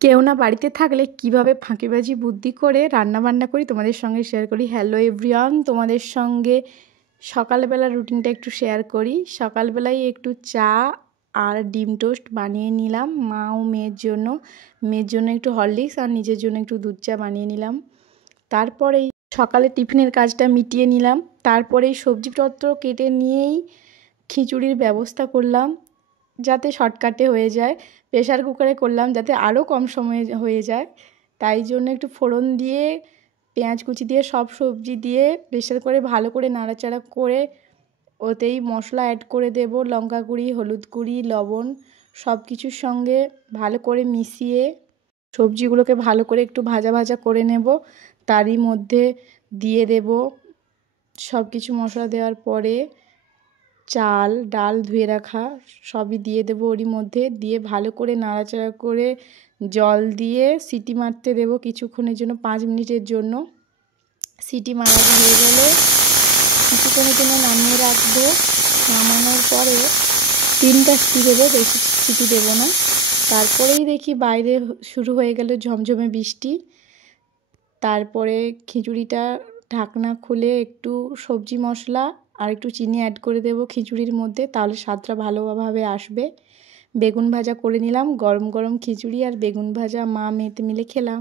কেউ না বাড়িতে থাকলে কিভাবে ফাঁকিবাজি বুদ্ধি করে রান্নাবান্না করি তোমাদের সঙ্গে শেয়ার করি। হ্যালো এভরিওয়ান, তোমাদের সঙ্গে সকালবেলার রুটিনটা একটু শেয়ার করি। সকালবেলায় একটু চা আর ডিম টোস্ট বানিয়ে নিলাম মা ও মেয়ের জন্য। মেয়ের জন্য একটু হরলিক্স আর নিজের জন্য একটু দুধ চা বানিয়ে নিলাম। তারপরেই সকালে টিফিনের কাজটা মিটিয়ে নিলাম। তারপরেই সবজিপত্র কেটে নিয়েই খিচুড়ির ব্যবস্থা করলাম, যাতে শর্টকাটে হয়ে যায়। প্রেশার কুকারে করলাম যাতে আরও কম সময়ে হয়ে যায়, তাই জন্য একটু ফোড়ন দিয়ে পেঁয়াজ কুচি দিয়ে সব সবজি দিয়ে প্রেশার করে ভালো করে নাড়াচাড়া করে ওতেই মশলা অ্যাড করে দেব, লঙ্কা গুঁড়ি, হলুদ গুঁড়ি, লবণ সব কিছুর সঙ্গে ভালো করে মিশিয়ে সবজিগুলোকে ভালো করে একটু ভাজা ভাজা করে নেব। তারই মধ্যে দিয়ে দেব সব কিছু মশলা দেওয়ার পরে চাল ডাল ধুয়ে রাখা সবই দিয়ে দেবো ওরই মধ্যে, দিয়ে ভালো করে নাড়াচাড়া করে জল দিয়ে সিটি মারতে দেবো কিছুক্ষণের জন্য, 5 মিনিটের জন্য। সিটি মারা হয়ে গেলে কিছুক্ষণের জন্য নামিয়ে রাখবো। নামানোর পরে 3টা সিটি দেবো, বেশি সিটি দেবো না। তারপরেই দেখি বাইরে শুরু হয়ে গেল ঝমঝমে বৃষ্টি। তারপরে খিচুড়িটা ঢাকনা খুলে একটু সবজি মশলা আর একটু চিনি অ্যাড করে দেবো খিচুড়ির মধ্যে, তাহলে স্বাদটা ভালোভাবে আসবে। বেগুন ভাজা করে নিলাম, গরম গরম খিচুড়ি আর বেগুন ভাজা মা মেয়ে মিলে খেলাম।